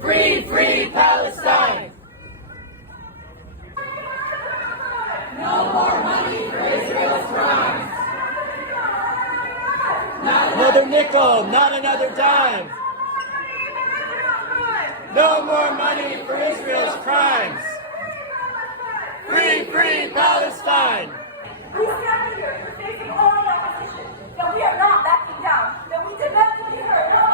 Free, free Palestine! No more money for Israel's crimes! Not another nickel, not another dime! No more money for Israel's crimes! Free, free Palestine! We stand here facing all the opposition, that we are not backing down, that we demand to be heard, not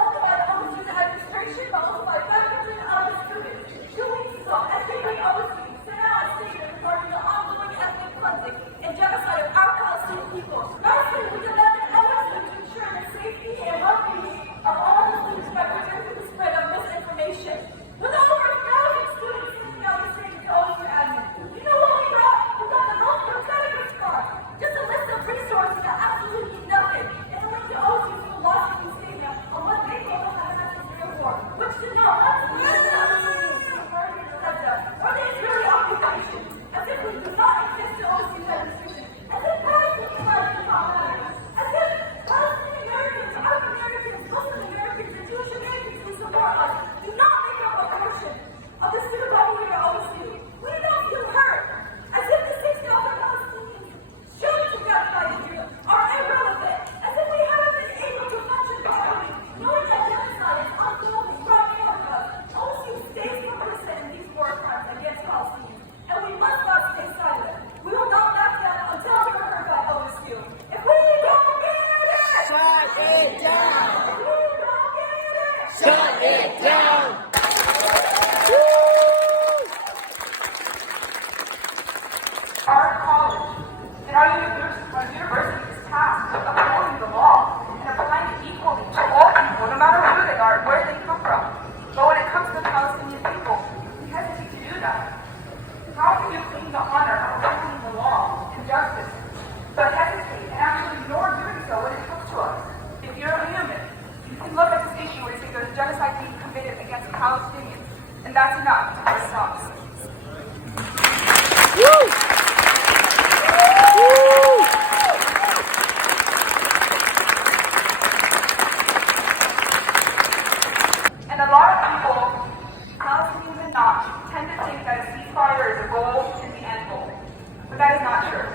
only by the OSU administration, but also by government and other students. 2 weeks ago, SAB OSU sent out a statement regarding the ongoing ethnic cleansing and genocide of our Palestinian people. Lastly, we demanded OSU to ensure the safety and well-being of all the students by preventing the spread of misinformation. With over 1,000 students sending out a statement to OSU admin, you know what we got? We got the most pathetic response. Just a list of resources that absolutely nothing, and a link to OSU's philosophy statement on what they think of the Israel war, which to know or the Israeli occupation, as if we do not exist to OSU administration, as if Palestinian lives do not matter, as if Palestinian Americans, Arab Americans, Muslim Americans, and Jewish Americans who support us do not make up a portion of the student body here at OSU. We don't feel hurt, as if the 6,000 Palestinians shown to death by Israel are irrelevant, as if we haven't been able to function properly, knowing that genocide is unfolding right in front of us. OSU stays complicit in these war crimes against Palestinians, and we must not stay silent. We will not back down until we are heard by OSU. If we don't get it, shut it down! If we don't get it, Shut it down! Our college and our university is tasked with upholding the law and applying it equally to all people, no matter who they are, where they come from. But when it comes to the Palestinian people, we hesitate to do that. How can you claim the honor of upholding the law and justice, but hesitate and actually ignore doing so when it comes to us? If you're a human, you can look at this issue where you say there's genocide being committed against Palestinians, and that's enough to stop. And a lot of people, Palestinians and not, tend to think that a ceasefire is a goal and the end goal. But that is not true.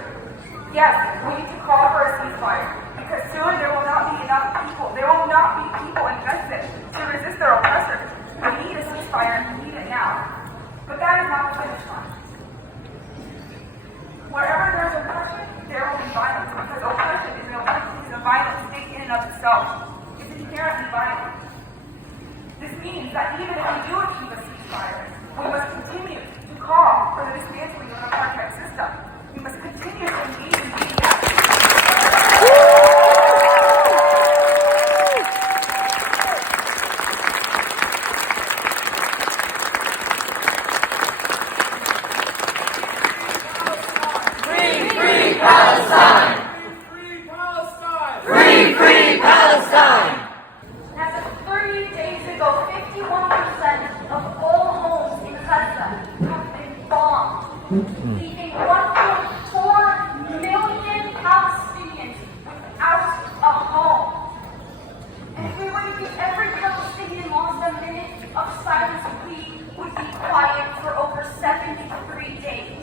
Yes, we need to call for a ceasefire, because soon there will not be enough people. There will not be people in Gaza to resist their oppressors. We need a ceasefire and we need it now. But that is not the finish line. Wherever there is oppression, there will be violence, because oppression is a violent state in and of itself. It's inherently violent. This means that even if we do achieve a ceasefire, we must continue to call for the dismantling of the apartheid system. We must continue to engage in being active. Free, free Palestine! Free Palestine! Free, free Palestine! As of 30 days ago, 51% of all homes in Gaza have been bombed, leaving 1.4 million Palestinians without a home. And if we were to give every Palestinian lost a minute of silence, we would be quiet for over 73 days.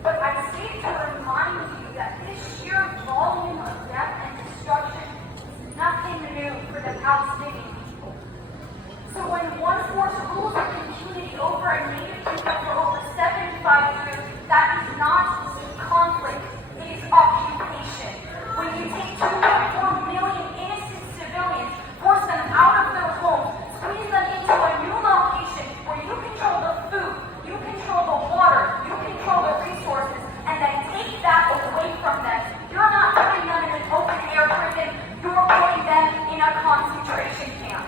But I seek to remind you that this sheer volume of death and destruction is nothing new for the Palestinian people. So when one force rules with impunity over a native people for over 75 years, that is not conflict, it is occupation. When you take 2.4 million innocent civilians, force them out of their homes, squeeze them into a new location where you control the food, you control the water, you control the resources, and then take that away from them. You're not putting them in an open-air prison, you're putting them in a concentration camp.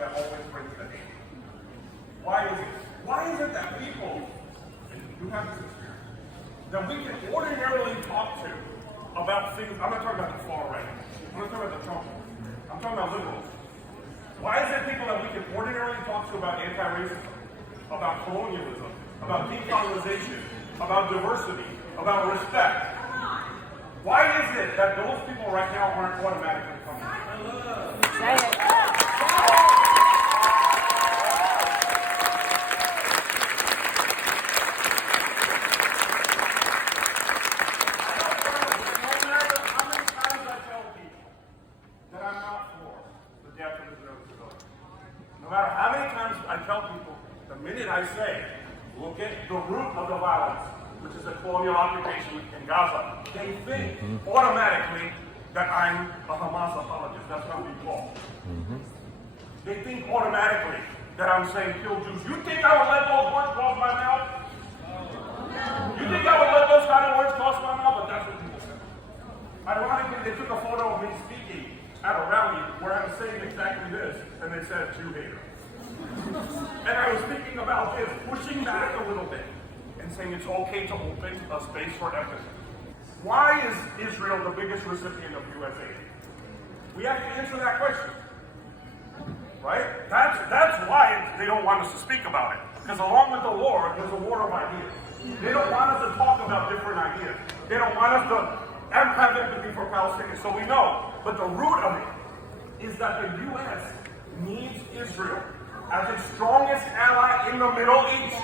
that always brings the hate. Why is it? Why is it that people, and you have this experience, that we can ordinarily talk to about things? I'm not talking about the far right. I'm not talking about the Trump. I'm talking about liberals. Why is it people that we can ordinarily talk to about anti-racism, about colonialism, about decolonization, about diversity, about respect? Why is it that those people right now aren't automatically coming? Say it. How many times I tell people that I'm not for the death of Israeli civilians? No matter how many times I tell people, the minute I say, look at the root of the violence, which is a colonial occupation in Gaza, they think automatically that I'm a Hamas apologist. That's what we call. They think automatically that I'm saying kill Jews. You think I would let those words cross my mouth? You think I would let those kind of words cross my mouth? But that's what people say. Ironically, they took a photo of me speaking at a rally where I was saying exactly this, and they said Jew hater. And I was thinking about this, pushing back a little bit, and saying it's okay to open a space for empathy. Why is Israel the biggest recipient of U.S. aid? We have to answer that question, right? That's why they don't want us to speak about it. Because along with the war, there's a war of ideas. They don't want us to talk about different ideas. They don't want us to have empathy for Palestinians, so we know. But the root of it is that the U.S. needs Israel as its strongest ally in the Middle East.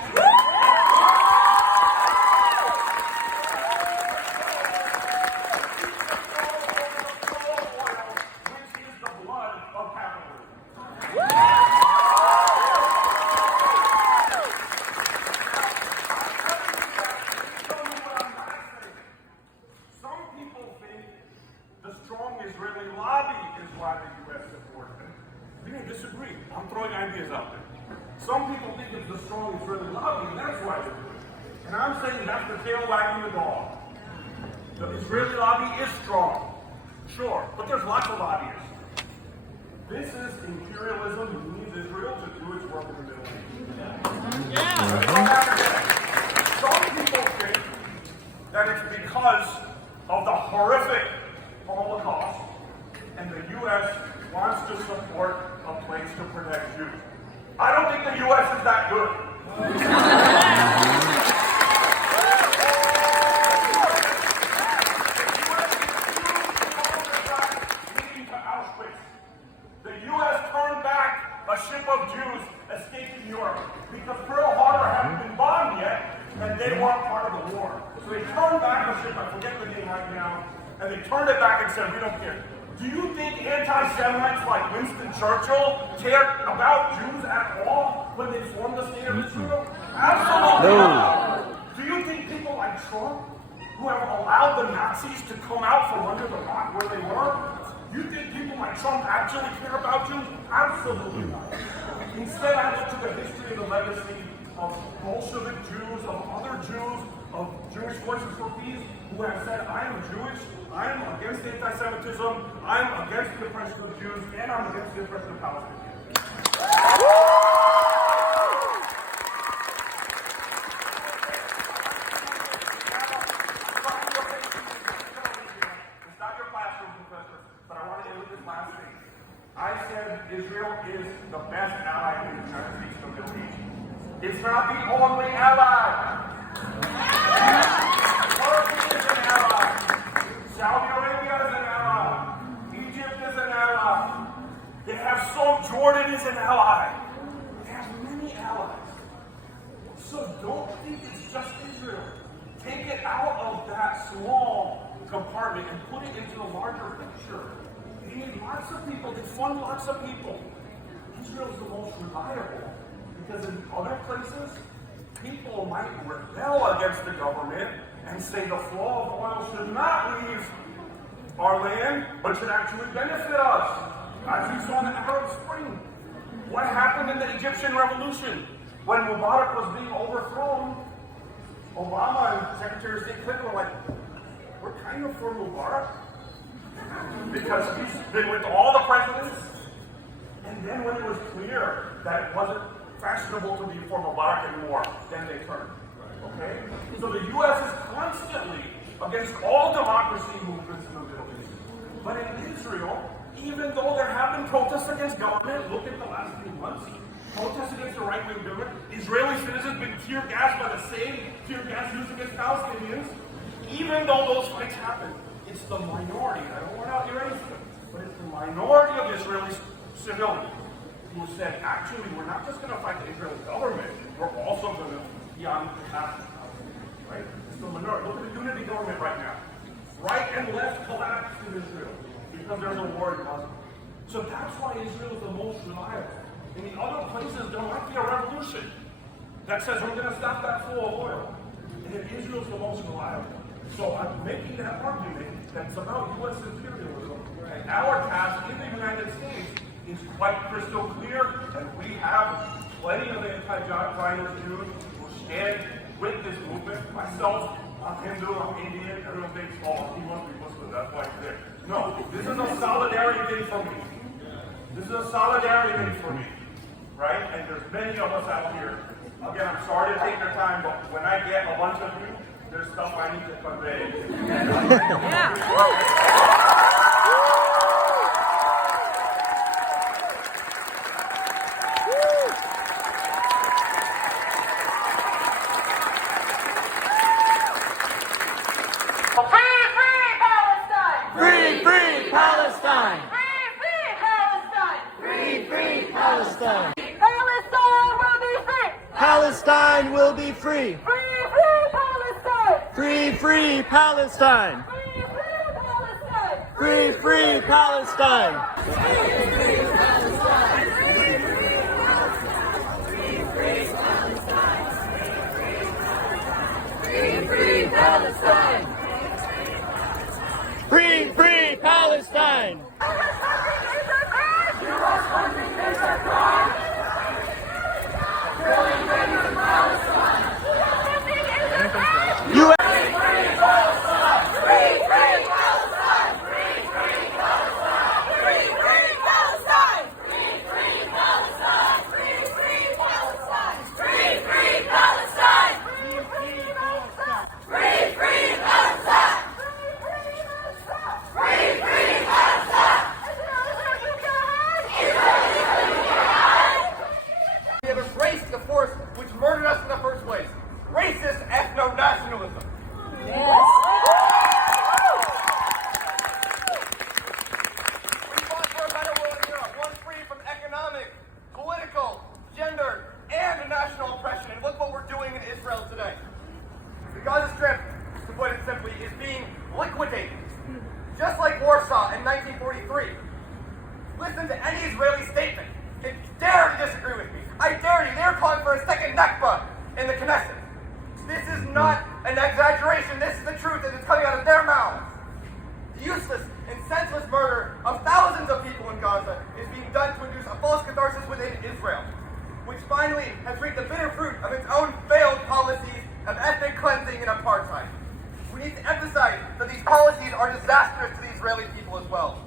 Some people think it's the strong Israeli lobby, and that's why they do it. And I'm saying that's the tail wagging the dog. The Israeli lobby is strong, sure, but there's lots of lobbyists. This is imperialism who needs Israel to do its work in the Middle East. Some people think that it's because of the horrific Holocaust, and the U.S. wants to support a place to protect Jews. I don't think the U.S. is that good. The U.S. turned back a ship of Jews escaping Europe because Pearl Harbor hadn't been bombed yet, and they weren't part of the war. So they turned back a ship, I forget the name right now, and they turned it back and said, we don't care. Do you think anti-Semites like Winston Churchill cared about Jews at all when they formed the state of Israel? Absolutely not. Do you think people like Trump, who have allowed the Nazis to come out from under the rock where they were, you think people like Trump actually care about Jews? Absolutely not. Instead, I look to the history and the legacy of Bolshevik Jews, of other Jews, of Jewish Voices for Peace, who have said, I am Jewish, I am against anti-Semitism, I am against the oppression of Jews, and I'm against the oppression of Palestinians. It's not your classroom, professor, but I want to end with this last thing. I said Israel is the best ally in the United States of the Middle East. It's not the only ally. Turkey is an ally. Saudi Arabia is an ally. Egypt is an ally. They have Jordan is an ally. They have many allies. So don't think it's just Israel. Take it out of that small compartment and put it into the larger picture. They need lots of people. They fund lots of people. Israel is the most reliable because in other places, people might rebel against the government and say the flow of oil should not leave our land, but should actually benefit us. As we saw in the Arab Spring. What happened in the Egyptian Revolution? When Mubarak was being overthrown, Obama and Secretary of State Clinton were like, we're kind of for Mubarak. Because he's been with all the presidents. And And then when it was clear that it wasn't fashionable to be for Mubarak anymore, then they turned. Okay? So the U.S. is constantly against all democracy movements in the Middle East. But in Israel, even though there have been protests against government, look at the last few months, protests against the right-wing government, Israeli citizens been tear gassed by the same tear gas used against Palestinians. Even though those fights happen, it's the minority. I don't want to erase them, but it's the minority of Israeli civilians who said, actually, we're not just going to fight the Israeli government, we're also going to be on behalf of Palestine. Right? It's the minority. Look at the unity government right now. Right and left collapsed in Israel because there's a war in Gaza. So that's why Israel is the most reliable. In the other places, there might be a revolution that says we're going to stop that flow of oil. And then Israel's the most reliable. So I'm making that argument that it's about U.S. imperialism. And our task in the United States is quite crystal clear, and we have plenty of anti-Zionist Jews who stand with this movement. Myself, I'm Hindu, I'm Indian, everyone thinks, oh, he must be Muslim, that's why he's there. No, this is a solidarity thing for me. This is a solidarity thing for me. Right? And there's many of us out here. Again, I'm sorry to take your time, but when I get a bunch of you, there's stuff I need to convey. Free, free Palestine! Free, free Palestine! Free, free Palestine! Palestine will be free! Palestine will be free! Free, free Palestine! Free, free Palestine! Free, free Palestine! Free, free Palestine! Free, free Palestine! We have embraced the force which murdered us in the first place. Racist ethno-nationalism. We fought for a better world in Europe, one free from economic, political, gender, and national oppression. And look what we're doing in Israel today. The Gaza Strip, to put it simply, is being liquidated. Just like Warsaw in 1943. Listen to any Israeli statement. You dare to disagree with me. I dare you. They're calling for a second Nakba in the Knesset. This is not an exaggeration. This is the truth, and it's coming out of their mouths. The useless and senseless murder of thousands of people in Gaza is being done to induce a false catharsis within Israel, which finally has reaped the bitter fruit of its own failed policies of ethnic cleansing and apartheid. We need to emphasize that these policies are disastrous to the Israeli people as well.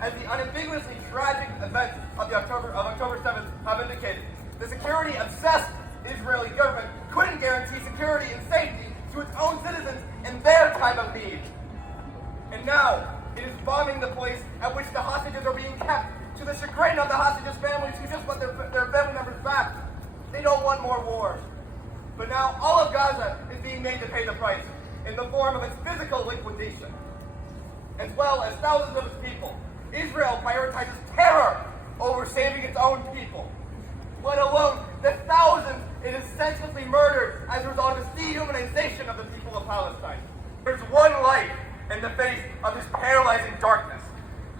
As the unambiguously tragic events of October 7th have indicated, the security-obsessed Israeli government couldn't guarantee security and safety to its own citizens in their time of need. And now, it is bombing the place at which the hostages are being kept, to the chagrin of the hostages' families who just want their family members back. They don't want more war. But now, all of Gaza is being made to pay the price, in the form of its physical liquidation, as well as thousands of its people. Israel prioritizes terror over saving its own people, let alone the thousands it has senselessly murdered as a result of its dehumanization of the people of Palestine. There's one light in the face of this paralyzing darkness.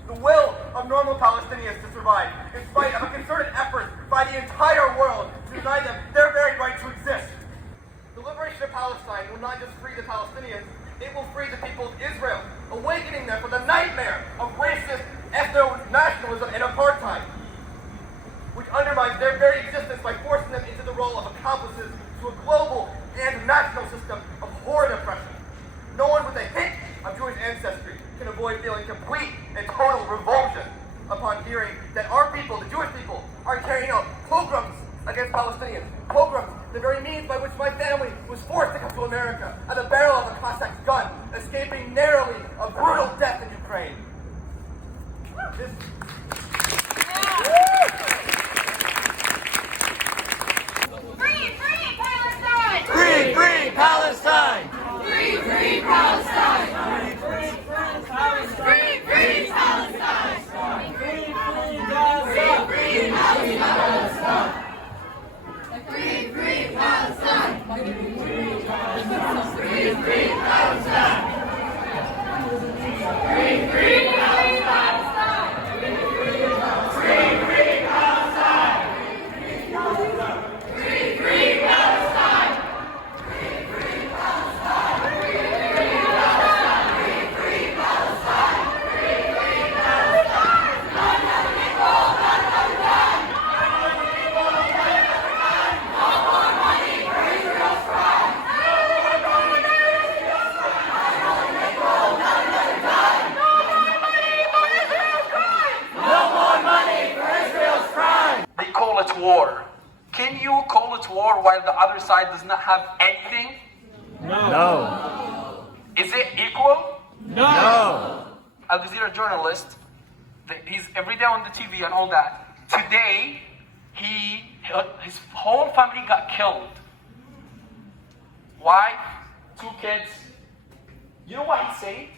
The will of normal Palestinians to survive, in spite of a concerted effort by the entire world to deny them their very right to exist. The liberation of Palestine will not just free the Palestinians, it will free the people of Israel, awakening them from the nightmare of racist ethno-nationalism and apartheid, which undermines their very existence by forcing them into the role of accomplices to a global and national system of horrid oppression. No one with a hint of Jewish ancestry can avoid feeling complete and total revulsion upon hearing that our people people, the Jewish people, are carrying out pogroms against Palestinians. Pogroms, the very means by which my family was forced to come to America at the barrel of a Cossack's gun, escaping narrowly a brutal death in Ukraine. This... Free, free Palestine! Free, free Palestine! Free, free Palestine! Free, free Palestine! Free, free Palestine! Free, free Gaza! Free, free Palestine! Free, free Palestine! Free, free Palestine! Free, free Palestine! Free, free Palestine! Free, free Palestine! Free, free Palestine! They call it war. Can you call it war while the other side does not have anything? No. Is it equal? No. Al Jazeera journalist, he's every day on the TV and all that. Today, his whole family got killed. Wife, 2 kids. You know what he said?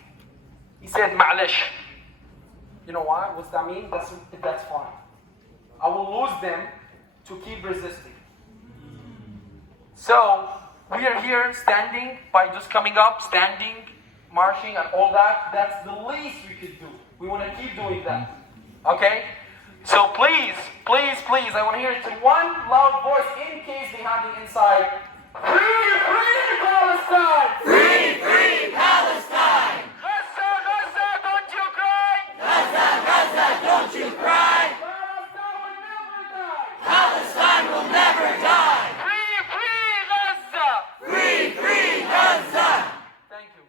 He said, "Ma'lish." You know why? What's that mean? That's fine. I will lose them to keep resisting. So, we are here standing by just coming up, standing, marching, and all that. That's the least we could do. We want to keep doing that. Okay? So please, please, please, I want to hear it in one loud voice in case they have the inside. Free, free Palestine! Free, free Palestine! Gaza, Gaza, don't you cry! Gaza, Gaza, don't you cry! Palestine will never die! Palestine will never die! Free, free Gaza! Free, free Gaza! Thank you.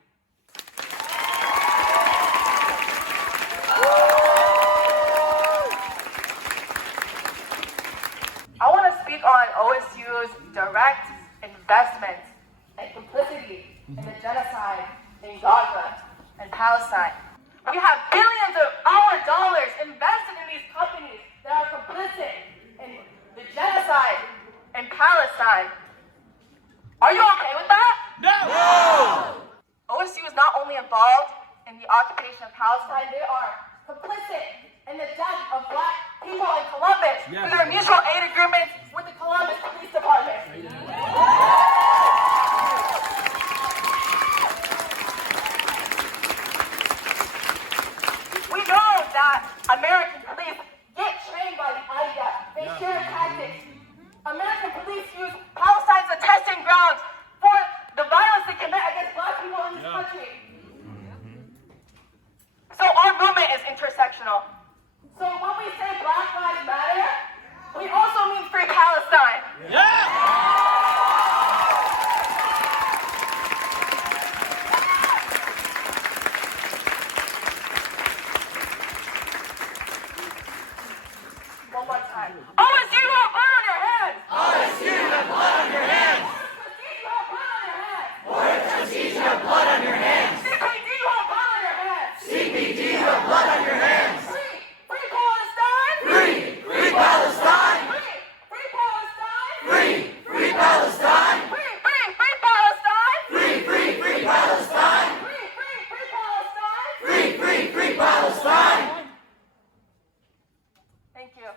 I want to speak on OSU's direct investment and complicity in the genocide in Gaza and Palestine. We have billions of our dollars invested in these companies that are complicit in the genocide in Palestine. Are you okay with that? No. OSU is not only involved in the occupation of Palestine, they are complicit in the death of black people in Columbus through their mutual aid agreements with the Columbus Police Department. We know that American police get trained by the IDF. They share tactics. American police use Palestine as a testing ground for the violence they commit against black people in this country. So our movement is intersectional. So when we say Black Lives Matter, we also mean free Palestine. One more time. OSU, you have blood on your hands! OSU, you have blood on your hands! OSU, you have blood on your hands! OSU, you have blood on your hands! CPD, you have blood on your hands! CPD, you have blood on your hands! Free! Free Palestine! Free! Free Palestine! Free! Free Palestine! Free! Free Palestine! Free! Free! Free Palestine! Free! Free! Free Palestine! Free! Free! Free Palestine! Free! Free! Free Palestine! Thank you.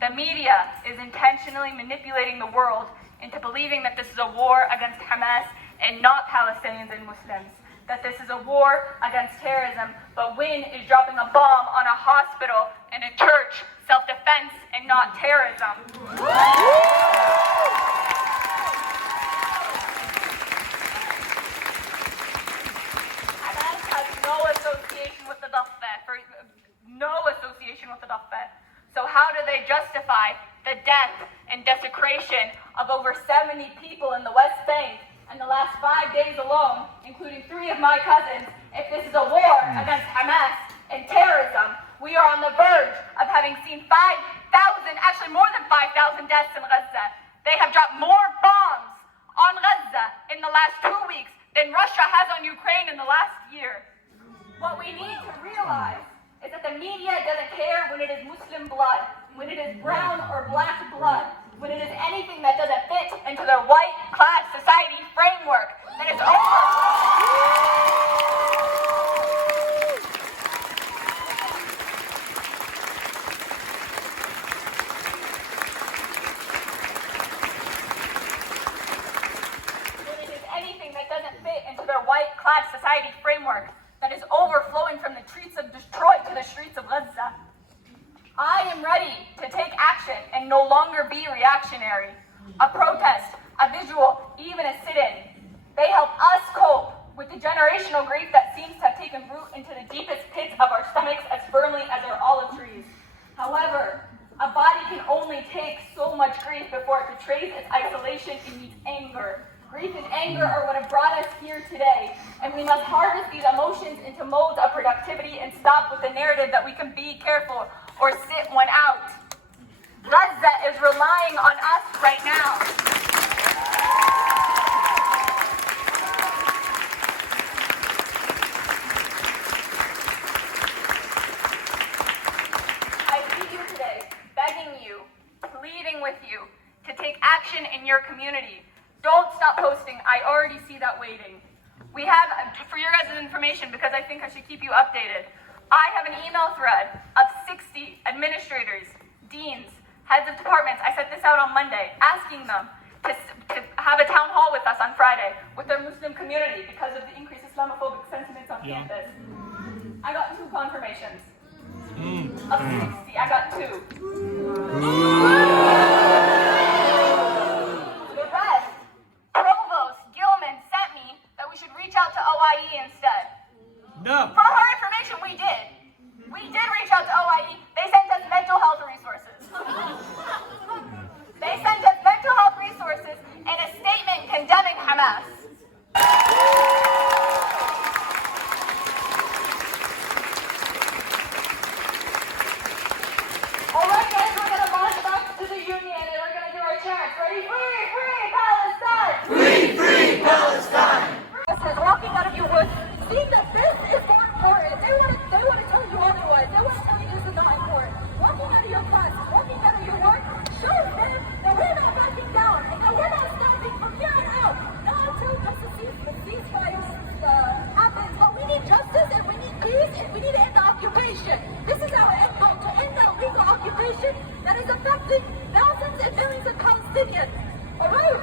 The media is intentionally manipulating the world into believing that this is a war against Hamas and not Palestinians and Muslims. That this is a war against terrorism, but Wynne is dropping a bomb on a hospital and a church, self-defense and not terrorism. Hamas has no association with the So how do they justify the death and desecration of a over 70 people in the West Bank in the last 5 days alone, including 3 of my cousins, if this is a war against Hamas and terrorism, we are on the verge of having seen 5,000, actually more than 5,000 deaths in Gaza. They have dropped more bombs on Gaza in the last 2 weeks than Russia has on Ukraine in the last year. What we need to realize is that the media doesn't care when it is Muslim blood, when it is brown or black blood, when it is anything that doesn't fit into their white class society framework, then it's over. Their white class society framework that is overflowing from the streets of Detroit to the streets of Gaza. I am ready to take action and no longer be reactionary. A protest, a visual, even a sit-in. They help us cope with the generational grief that seems to have taken root into the deepest pits of our stomachs as firmly as our olive trees. However, a body can only take so much grief before it betrays its isolation and needs anger. Grief and anger are what have brought us here today, and we must harvest these emotions into modes of productivity and stop with the narrative that we can be careful or sit one out. Gaza is relying on us right now. I leave you today, begging you, pleading with you, to take action in your community. Don't stop posting. I already see that waiting. We have, for your guys' information, because I think I should keep you updated, I have an email thread of 60 administrators, deans, heads of departments. I sent this out on Monday, asking them to have a town hall with us on Friday with their Muslim community because of the increased Islamophobic sentiments on campus. I got 2 confirmations. Of 60, I got 2. Reach out to OIE instead. No. For her information, we did. We did reach out to OIE. They sent us mental health resources. They sent us mental health resources and a statement condemning Hamas. All right, guys, we're going to march back to the Union and we're going to do our chants. Ready? Free, free Palestine! Free, free Palestine! Walking out of your woods, seeing that this is more important. They want to tell you otherwise. They want to tell you this is not important. Walking out of your classes, walking out of your work, shows them that we're not backing down and that we're not stopping from here on out. Not until the ceasefire happens, but we need justice and we need peace and we need to end the occupation. This is our end goal, to end the illegal occupation that is affecting thousands and millions of Palestinians. All right,